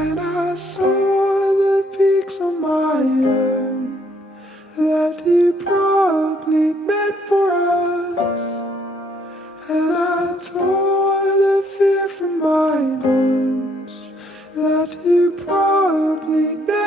And I saw the peaks on my own that you probably meant for us. And I tore the fear from my bones that you probably never